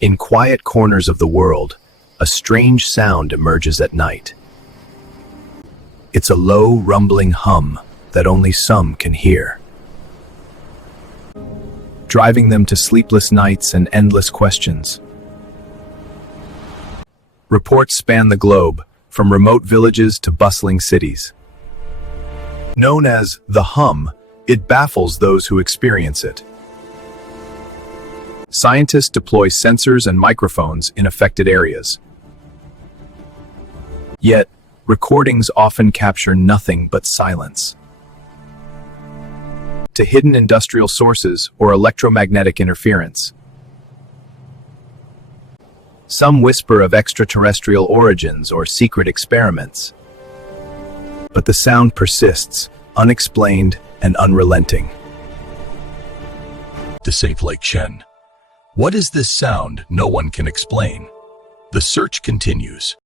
In quiet corners of the world, a strange sound emerges at night. It's a low, rumbling hum that only some can hear, driving them to sleepless nights and endless questions. Reports span the globe, from remote villages to bustling cities. Known as the hum, it baffles those who experience it. Scientists deploy sensors and microphones in affected areas. Yet, recordings often capture nothing but silence. To hidden industrial sources or electromagnetic interference. Some whisper of extraterrestrial origins or secret experiments. But the sound persists, unexplained and unrelenting. To save Lake Shen. What is this sound no one can explain? The search continues.